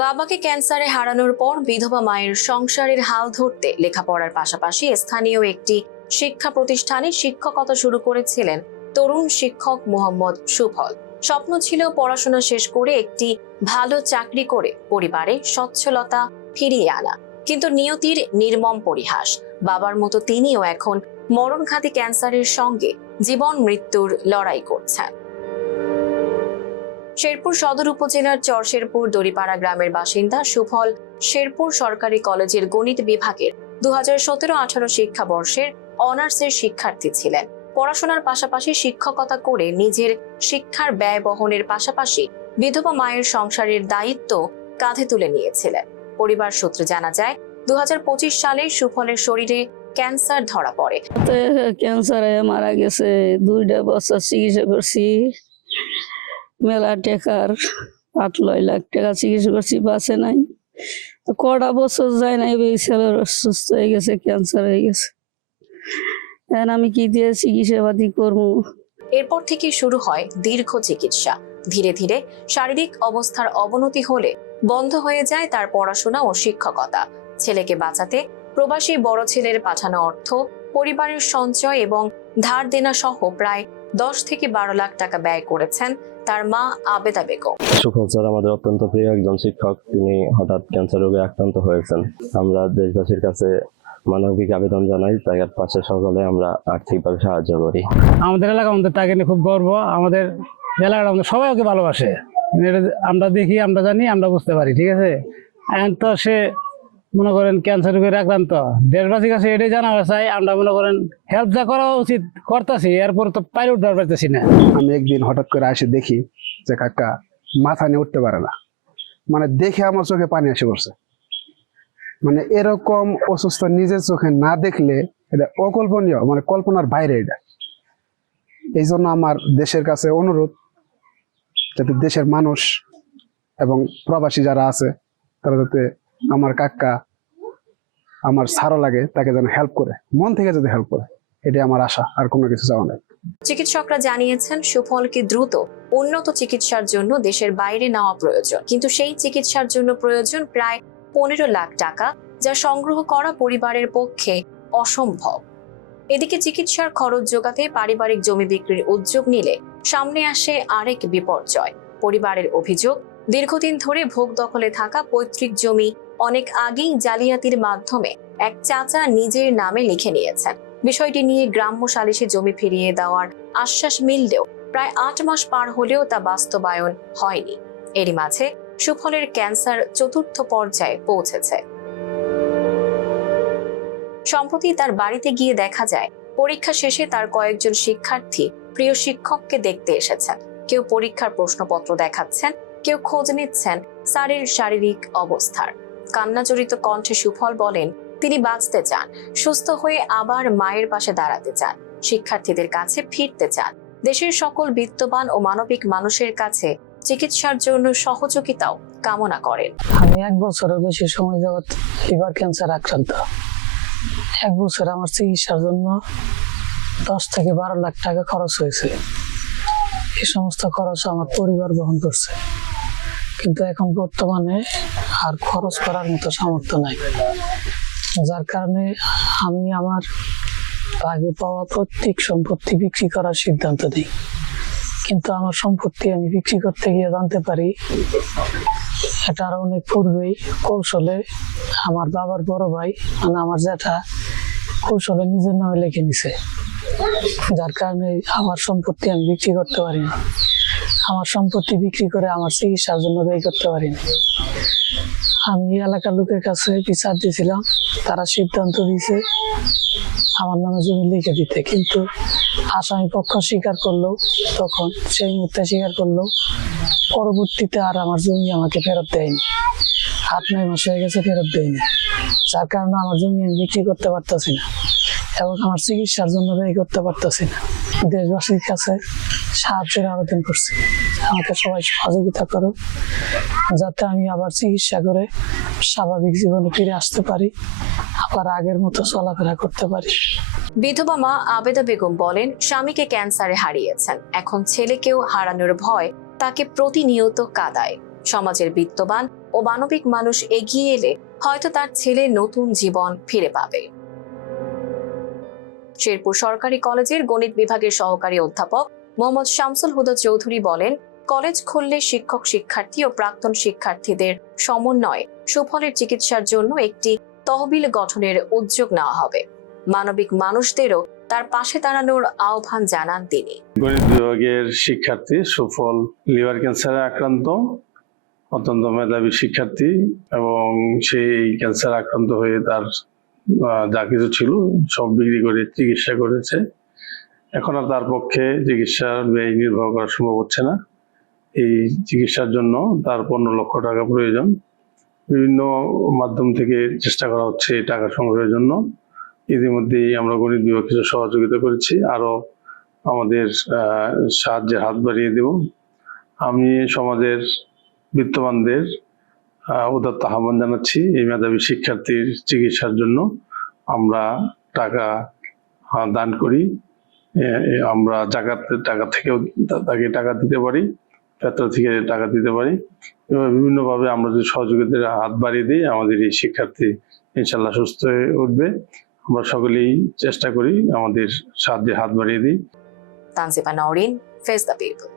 বাবাকে ক্যান্সারে হারানোর পর বিধবা মায়ের সংসারের হাল ধরতে লেখাপড়ার পাশাপাশি স্থানীয় একটি শিক্ষা প্রতিষ্ঠানে শিক্ষকতা শুরু করেছিলেন তরুণ শিক্ষক মোহাম্মদ সুফল। স্বপ্ন ছিল পড়াশোনা শেষ করে একটি ভালো চাকরি করে পরিবারে সচ্ছলতা ফিরিয়ে আনা, কিন্তু নিয়তির নির্মম পরিহাস। বাবার মতো তিনিও এখন মরণঘাতী ক্যান্সারের সঙ্গে জীবন মৃত্যুর লড়াই করছেন। শেরপুর সদর উপজেলার চরশেরপুর দড়িপাড়া গ্রামের বাসিন্দা সুফল শেরপুর সরকারি কলেজের গণিত বিভাগের 2017-18 শিক্ষাবর্ষের অনার্সের শিক্ষার্থী ছিলেন। পড়াশোনার পাশাপাশি শিক্ষকতা করে নিজের শিক্ষার ব্যয় বহনের পাশাপাশি বিধবা মায়ের সংসারের দায়িত্ব কাঁধে তুলে নিয়েছিলেন। পরিবার সূত্রে জানা যায় 2025 সালে সুফলের শরীরে ক্যান্সার ধরা পড়ে। ক্যান্সারে মারা গেছে, 2 বছর চিকিৎসা করছি, মেলা টাকার 8-9 লাখ টাকা চিকিৎসা করছি, বাঁচে নাই। কটা বছর যায় নাই, এই ছেলের অসুস্থ হয়ে গেছে, ক্যান্সার হয়ে গেছে। এখন আমি কি দিয়ে চিকিৎসা পাতি করবো? এরপর থেকে শুরু হয় দীর্ঘ চিকিৎসা। ধীরে ধীরে শারীরিক অবস্থার অবনতি হলে বন্ধ হয়ে যায় তার পড়াশোনা ও শিক্ষকতা। ছেলেকে বাঁচাতে প্রবাসী বড় ছেলের পাঠানো অর্থ, পরিবারের সঞ্চয় এবং ধার দেনা সহ প্রায় 10 থেকে 12 লাখ টাকা ব্যয় করেছেন তার মা আবেদা বেগম। সুফল স্যার আমাদের অত্যন্ত প্রিয় একজন শিক্ষক। তিনি হঠাৎ ক্যান্সার রোগে আক্রান্ত হয়েছেন। আমরা দেশবাসীর কাছে মানবিক আবেদন জানাই, তার পাশে সকলে আমরা আর্থিকভাবে সাহায্য করি। আমাদের এলাকা আমাদের তাকে নিয়ে খুব গর্ব। আমাদের এলাকার আমাদের সবাই ওকে ভালোবাসে। আমরা দেখি, আমরা জানি, আমরা বুঝতে পারি, ঠিক আছে। এখন তো সে মনে করেন ক্যান্সার রোগের আক্রান্ত, দেশবাসীর কাছে এটাই জানাতে চাই, আমরা মনে করেন হেল্প যা করা উচিত করতেছি, এরপর তো পাইরে উঠতে পারতেছি না। আমি একদিন হঠাৎ করে এসে দেখি যে কাকা মাথা নিয়ে উঠতে পারে না, মানে দেখে আমার চোখে পানি এসে পড়ছে। মানে এরকম অসুস্থ নিজের চোখে না দেখলে এটা অকল্পনীয়, মানে কল্পনার বাইরে এটা। এই জন্য আমার দেশের কাছে অনুরোধ, যাতে দেশের মানুষ এবং প্রবাসী যারা আছে তারা যাতে আমার কাকা, আমার ছাড়ো লাগে, তাকে যেন হেল্প করে, মন থেকে যদি হেল্প করে, এটাই আমার আশা, আর কোনো কিছু চাওয়া নাই। চিকিৎসকরা জানিয়েছেন সুফলকে দ্রুত উন্নত চিকিৎসার জন্য দেশের বাইরে নেওয়া প্রয়োজন, কিন্তু সেই চিকিৎসার জন্য প্রয়োজন প্রায় 15 লাখ টাকা, যা সংগ্রহ করা পরিবারের পক্ষে অসম্ভব। এদিকে চিকিৎসার খরচ যোগাতে পারিবারিক জমি বিক্রির উদ্যোগ নিলে সামনে আসে আরেক বিপর্যয়। পরিবারের অভিযোগ, দীর্ঘদিন ধরে ভোগ দখলে থাকা পৈতৃক জমি অনেক আগেই জালিয়াতির মাধ্যমে এক চাচা নিজের নামে লিখে নিয়েছেন। বিষয়টি নিয়ে গ্রাম্য সালিশে জমি ফিরিয়ে দেওয়ার আশ্বাস মিললেও প্রায় 8 মাস পার হলেও তা বাস্তবায়ন হয়নি। এরই মাঝে সুফলের ক্যান্সার 4র্থ পর্যায়ে পৌঁছেছে। সম্প্রতি তার বাড়িতে গিয়ে দেখা যায় পরীক্ষা শেষে তার কয়েকজন শিক্ষার্থী প্রিয় শিক্ষককে দেখতে এসেছেন। কেউ পরীক্ষার প্রশ্নপত্র দেখাচ্ছেন, কেউ খোঁজ নিচ্ছেন স্যারের শারীরিক অবস্থার। কান্নাজড়িত কণ্ঠে সুফল বলেন, তিনি বাঁচতে চান, সুস্থ হয়ে আবার মায়ের পাশে দাঁড়াতে চান, শিক্ষার্থীদের কাছে ফিরতে চান, দেশের সকল বিত্তবান ও মানবিক মানুষের কাছে চিকিৎসার জন্য সহযোগিতাও কামনা করেন। আমি 1 বছরের বেশি সময় যাবত লিভার ক্যান্সার আক্রান্ত। 1 বছর আমার চিকিৎসার জন্য 10 থেকে 12 লাখ টাকা খরচ হয়েছে। এই সমস্ত খরচ আমার পরিবার বহন করছে, কিন্তু এখন বর্তমানে আর খরচ করার মতো সামর্থ্য নাই, যার কারণে আমি আমার আগে পাওয়া প্রত্যেক সম্পত্তি বিক্রি করার সিদ্ধান্ত নিই। কিন্তু আমার সম্পত্তি আমি বিক্রি করতে গিয়ে জানতে পারি এটার অনেক পূর্বেই কৌশলে আমার বাবার বড় ভাই, মানে আমার জ্যাঠা, কৌশলে নিজের নামে লিখে নিছে, যার কারণে আমার সম্পত্তি আমি বিক্রি করতে পারিনি। আমার সম্পত্তি বিক্রি করে আমার চিকিৎসার জন্য ব্যয় করতে পারিনি। আমি এলাকার লোকের কাছে বিচার দিয়েছিলাম, তারা সিদ্ধান্ত দিয়েছে আমার নামে জমি লিখে দিতে, কিন্তু আসামি পক্ষ স্বীকার করলো, তখন সেই মুহূর্তে স্বীকার করলো, পরবর্তীতে আর আমার জমি আমাকে ফেরত দেয়নি। 8-9 মাস হয়ে গেছে ফেরত দেয়নি, যার কারণে আমার জমি আমি বিক্রি করতে পারতেছি না এবং আমার চিকিৎসার জন্য ব্যয় করতে পারতেছি না। দেশবাসীর কাছে সাহায্যের আবেদন করছি, আমাকে সবাই সহযোগিতা করো, যাতে আমি আবার চিকিৎসা করে স্বাভাবিক জীবনে ফিরে আসতে পারি, আবার আগের মতো চলাফেরা করতে পারি। বিধবা মা আবেদা বেগম বলেন, স্বামীকে ক্যান্সারে হারিয়েছেন, এখন ছেলেকেও হারানোর ভয় তাকে প্রতিনিয়ত কাঁদায়। সমাজের বিত্তবান ও মানবিক মানুষ এগিয়ে এলে হয়তো তার ছেলে নতুন জীবন ফিরে পাবে। শেরপুর সরকারি কলেজের গণিত বিভাগের সহকারী অধ্যাপক মোহাম্মদ শামসুল হুদা চৌধুরী বলেন, কলেজ খুললে শিক্ষক শিক্ষার্থী ও প্রাক্তন শিক্ষার্থীদের সমন্বয়ে সুফলের চিকিৎসার জন্য একটি তহবিল গঠনের উদ্যোগ নেওয়া হবে। মানবিক মানুষদেরও তার পাশে দাঁড়ানোর আহ্বান জানান তিনি। গণিত বিভাগের শিক্ষার্থী সুফল লিভার ক্যান্সারে আক্রান্ত, অত্যন্ত মেধাবী শিক্ষার্থী, এবং সেই ক্যান্সার আক্রান্ত হয়ে তার যা কিছু ছিল সব বিক্রি করে চিকিৎসা করেছে। এখন আর তার পক্ষে চিকিৎসার ব্যয় নির্বাহ করা সম্ভব হচ্ছে না। এই চিকিৎসার জন্য তার 15 লক্ষ টাকা প্রয়োজন। বিভিন্ন মাধ্যম থেকে চেষ্টা করা হচ্ছে এই টাকা সংগ্রহের জন্য। ইতিমধ্যেই আমরা গণিত বিভাগ কিছু সহযোগিতা করেছি, আরো আমাদের সাহায্যের হাত বাড়িয়ে দেব। আমি সমাজের বিত্তবানদের উদাত্ত আহ্বান জানাচ্ছি, এই মেধাবী শিক্ষার্থীর চিকিৎসার জন্য আমরা টাকা দান করি। আমরা জাকাতের টাকা থেকেও তাকে টাকা দিতে পারি, বেতন থেকে টাকা দিতে পারি। এভাবে বিভিন্নভাবে আমরা যদি সহযোগিতার হাত বাড়িয়ে দিই, আমাদের এই শিক্ষার্থী ইনশাল্লাহ সুস্থ হয়ে উঠবে। আমরা সকলেই চেষ্টা করি আমাদের সাহায্যে হাত বাড়িয়ে দিই। Tanjiba Nowrin, face the people.